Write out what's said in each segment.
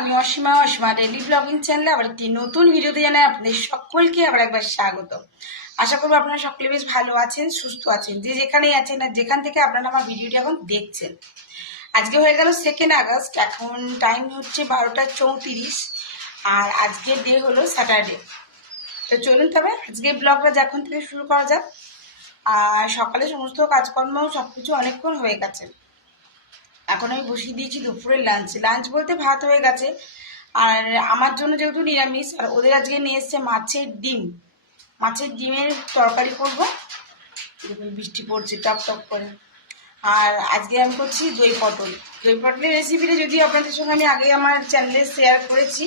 আমি Asima daily blogging চ্যানেলে আবার একটি নতুন ভিডিওতে জানাই আপনাদের সকলকে আবার একবার স্বাগত। আশা করবো আপনারা সকলে বেশ ভালো আছেন, সুস্থ আছেন, যে যেখানেই আছেন আর যেখান থেকে আপনারা আমার ভিডিওটি এখন দেখছেন। আজকে হয়ে গেল 2 আগস্ট, এখন টাইম হচ্ছে 12টা 34 আর আজকের ডে হলো স্যাটারডে। তো চলুন তবে আজকে ব্লগটা যখন থেকে শুরু করা যাক। আর সকালে সমস্ত কাজকর্ম সবকিছু অনেকক্ষণ হয়ে গেছে। এখন আমি বসিয়ে দিয়েছি দুপুরের লাঞ্চ বলতে ভাত হয়ে গেছে। আর আমার জন্য যেহেতু নিরামিষ, আর ওদের আজকে নিয়ে এসছে মাছের ডিমের তরকারি করবো। বৃষ্টি পড়ছে টপ টপ করে। আর আজকে আমি করছি দই পটলের রেসিপিটা যদি আপনাদের সঙ্গে আমি আগে আমার চ্যানেলে শেয়ার করেছি,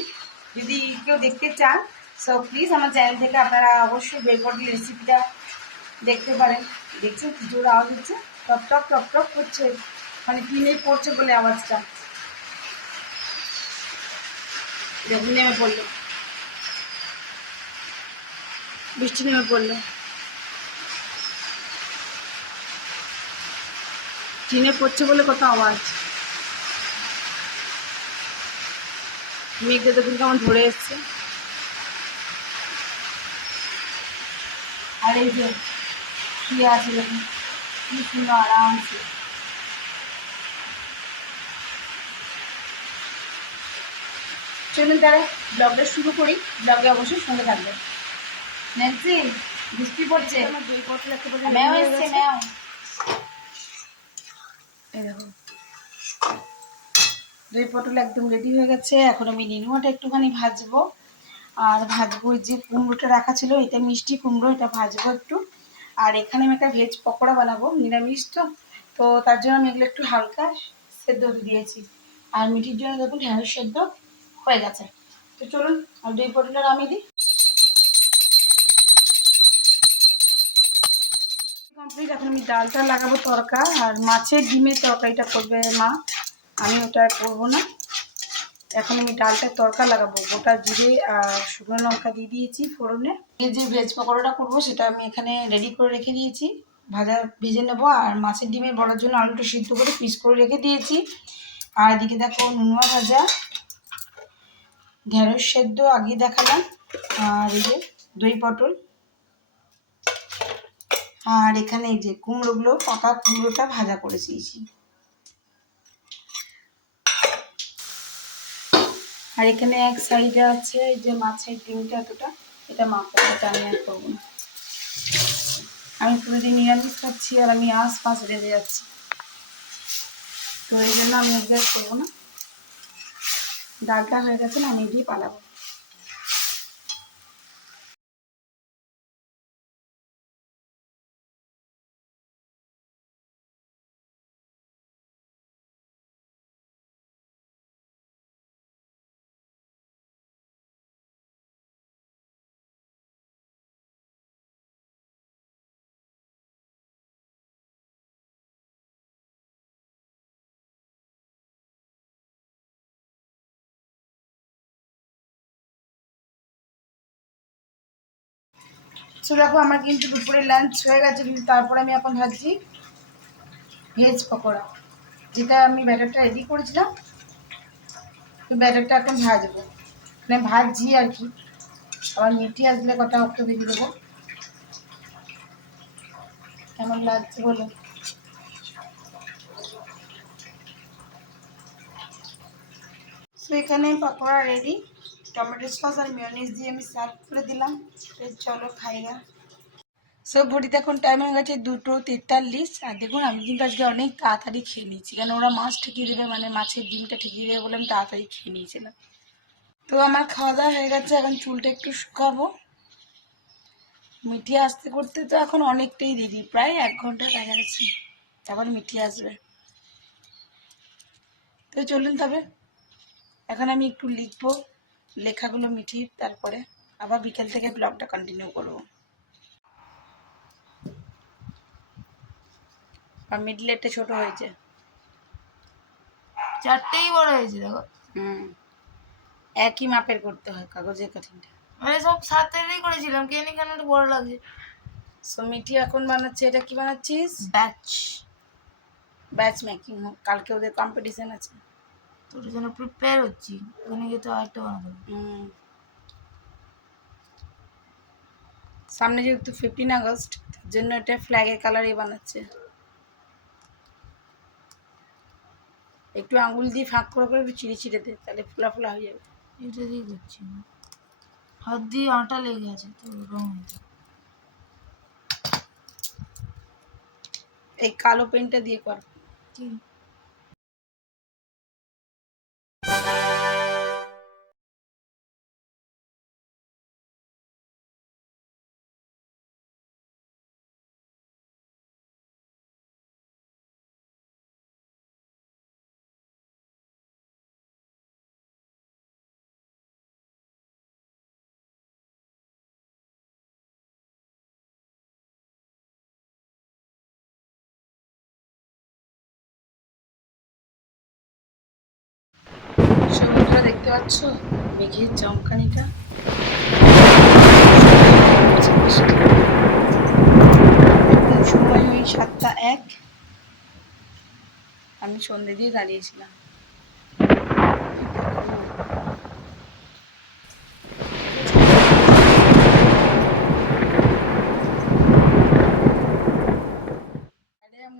যদি কেউ দেখতে চান সো প্লিজ আমার চ্যানেল থেকে আপনারা অবশ্যই দই পটলের রেসিপিটা দেখতে পারেন। দেখছেন কি জোর আওয়াজ হচ্ছে, টপ টপ টপ টপ করছে, মানে কিনেই পড়ছে বলে আওয়াজটা। দেখুন নেমে পড়লো, বৃষ্টি নেমে পড়লো, টিনে পড়ছে বলে কত আওয়াজ। মেঘটা দেখুন কেমন ধরে এসছে। আর এই যে শুয়ে আছে দেখুন কি সুন্দর আরামসে। চলুন তারা ব্লগটা শুরু করি, ব্লগে অবশ্যই সঙ্গে থাকবেন। ন্যান্সি বৃষ্টি পড়ছে, আমার দই পটল একেবারে ম্যাও এসছে, ম্যাও। এই দেখো দই পটল একদম রেডি হয়ে গেছে। এখন আমি নিনুয়াটা একটুখানি ভাজবো। আর ভাজবো যে কুমড়োটা রাখা ছিল, এটা মিষ্টি কুমড়ো, এটা ভাজবো একটু। আর এখানে আমি একটা ভেজ পকোড়া বানাবো, নিরামিষ তো তার জন্য আমি এগুলো একটু হালকা সেদ্ধ হতে দিয়েছি। আর মিঠির জন্য দেখুন ঢেঁড়স সেদ্ধ হয়ে গেছে। তো চলুন আর দই পটলটা আমি দিই। কমপ্লিট। এখন আমি ডালটা লাগাবো তরকা, আর মাছের ডিমের তরকারিটা করবে মা, আমি ওটা করবো না। এখন আমি ডালটা তরকা লাগাবো, গোটা জিরে আর শুকনো লঙ্কা দিয়ে দিয়েছি ফোড়নে। এই যে ভেজ পকোড়াটা করবো সেটা আমি এখানে রেডি করে রেখে দিয়েছি, ভেজে নেবো। আর মাছের ডিমের বড়ার জন্য আলুটা সিদ্ধ করে পিস করে রেখে দিয়েছি। আর এদিকে দেখো নুনুয়া ভাজা, ঢেঁড়স সেদ্ধ আগে দেখালাম, আর এই যে দই পটল। আর এখানে এই যে কুমড়োগুলো, পাকা কুমড়োটা ভাজা করে দিয়েছি। আর এখানে এক সাইডে আছে এই যে মাছের ডিমটা, এতটা এটা মা করতে, আমি আর করবো না। আমি প্রতিদিন নিরামিষ খাচ্ছি আর আমি মাছ রেঁধে যাচ্ছি, তো এই জন্য আমি এগুলো করবো না। ডালটা হয়ে গেছে না, আমি দিয়ে পালাবো। তো দেখো আমার কিন্তু দুপুরে লাঞ্চ হয়ে গেছে, কিন্তু তারপরে আমি এখন ভাজছি ভেজ পকোড়া, যেটা আমি ব্যাটারটা রেডি করেছিলাম। তো ব্যাটারটা এখন ভাজবো, মানে ভাজছি আর কি। আবার মিটি আসলে কটা অক্ট দিয়ে দেবো। কেমন লাগছে বলো। তো এখানে পকোড়া রেডি, টমেটো সস আর মেয়োনিজ দিয়ে আমি সার্ভ করে দিলাম। চলো খাইগা। সো ঘড়িতে এখন টাইম হয়ে গেছে 2:43। আর দেখুন আমি কিন্তু আজকে অনেক তাড়াতাড়ি খেয়ে নিয়েছি, কেন ওরা মাছ ঠেকিয়ে দেবে, মানে মাছের ডিমটা ঠেকিয়ে দেবে বলে আমি তাড়াতাড়ি খেয়ে নিয়েছিলাম। তো আমার খাওয়া দাওয়া হয়ে গেছে, এখন চুলটা একটু শুকাবো। মিঠি আসতে করতে তো এখন অনেকটাই দেরি, প্রায় 1 ঘন্টা কাছাকাছি, তারপর মিঠি আসবে। তো চলুন তবে এখন আমি একটু লিখবো লেখাগুলো মিঠির, তারপরে আবার বিকেল থেকে ব্লগটা কন্টিনিউ করবো। আর মিডলেটটা ছোট হয়েছে, 4টেই বড় হয়েছে দেখো। একই মাপের করতে হয় কাগজের কাটিংটা। মানে সব 7-এরই করেছিলাম, কেন কেন একটু বড় লাগছে। সো মিঠি এখন বানাচ্ছে, এটা কি বানাচ্ছিস? ব্যাচ ব্যাচ মেকিং, কালকে ওদের কম্পিটিশন আছে। তোর জন্য প্রিপেয়ার হচ্ছি, ওখানে গিয়ে তো আরেকটা বানাতে হবে। সামনে যেহেতু 15 আগস্ট, তার জন্য এটা ফ্ল্যাগের কালারই বানাচ্ছে। একটু আঙুল দিয়ে ফাঁক করে করে একটু চিড়ে চিড়ে দে, তাহলে ফোলা ফোলা হয়ে যাবে। এটা দিয়ে করছি না, হাত দিয়ে আটা লেগে আছে তো রং হয়েছে। এই কালো পেনটা দিয়ে কর। ঠিক আছে। সমুদ্র দেখতে পাচ্ছ, মেঘের চমকানিটা। এখন সময় ওই 7টা 1। আমি সন্ধ্যে দিয়ে দাঁড়িয়েছিলাম।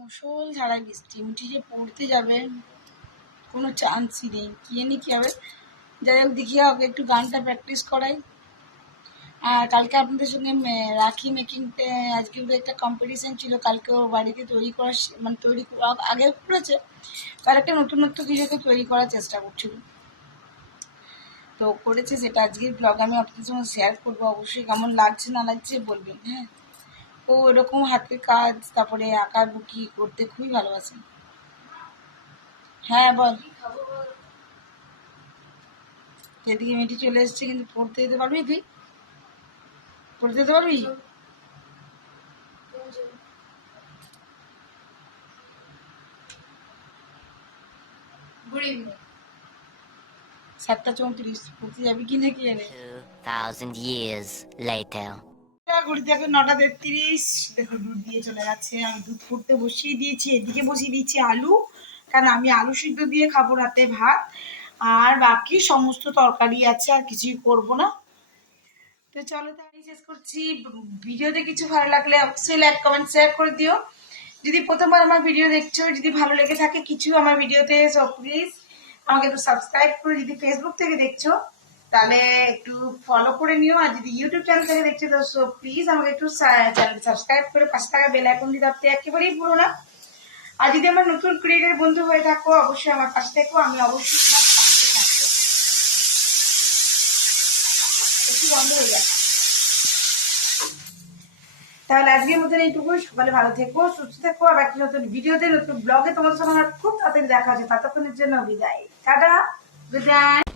মুষল ধারায় বৃষ্টি, মিটি যে পড়তে যাবে কোনো চান্সই নেই। কি জানি কি হবে। যাই হোক, দেখি আগে একটু গানটা প্র্যাকটিস করাই। আর কালকে আপনাদের সঙ্গে রাখি মেকিং, আজকে একটা কম্পিটিশন ছিল, কালকে ওর বাড়িতে তৈরি করা মানে তৈরি আগে করেছে, তার একটা নতুনত্ব কিছু তৈরি করার চেষ্টা করছিল। তো করেছে, সেটা আজকের ব্লগ আমি আপনাদের সঙ্গে শেয়ার করবো। অবশ্যই কেমন লাগছে না লাগছে বলবেন। হ্যাঁ, ও এরকম হাতের কাজ, তারপরে আঁকা বুকি করতে খুবই ভালোবাসে। হ্যাঁ বল। যেদিকে মেয়েটি চলে এসছে, কিন্তু পড়তে যেতে পারবি তুই? পড়তে যেতে পারবি? Good evening. 7টা 34, পড়তে যাবি কি না কি জানে। 2,000 years later. ঘড়িতে এখন 9টা 33। দেখো দুধ দিয়ে চলে গেছে, আমি দুধ ফুটতে বসিয়ে দিয়েছি। এদিকে বসিয়ে দিয়েছি আলু, কারণ আমি আলু সিদ্ধ দিয়ে খাবো রাতে ভাত। আর বাকি সমস্ত তরকারি আছে, আর কিছুই করব না। তো চলো তাহলে শেষ করছি। ভিডিওতে কিছু ভালো লাগলে অবশ্যই লাইক কমেন্ট শেয়ার করে দিও। যদি প্রথমবার আমার ভিডিও দেখছো, যদি ভালো লেগে থাকে কিছু আমার ভিডিওতে, সো প্লিজ আমাকে একটু সাবস্ক্রাইব করে, যদি ফেসবুক থেকে দেখছো তাহলে একটু ফলো করে নিও। আর যদি ইউটিউব চ্যানেল থেকে দেখছো তো সো প্লিজ আমাকে একটু চ্যানেল সাবস্ক্রাইব করে পাশে থাকা বেল আইকনটি দাবতে একেবারেই ভুলো না। আর যদি আমার নতুন ক্রিয়েটার বন্ধু হয়ে থাকো, অবশ্যই আমার পাশে থেকো, আমি অবশ্যই তোমার পাশে থাকবো। একটু বন্ধ হয়ে যায়। তাহলে আজকের মতন এইটুকুই। সকালে ভালো থেকো, সুস্থ থেকো। আর একটা নতুন ভিডিওতে, নতুন ব্লগে তোমাদের সঙ্গে আমার খুব তাড়াতাড়ি দেখা হচ্ছে। ততক্ষণের জন্য বিদায়, টাটা, গুড নাইট।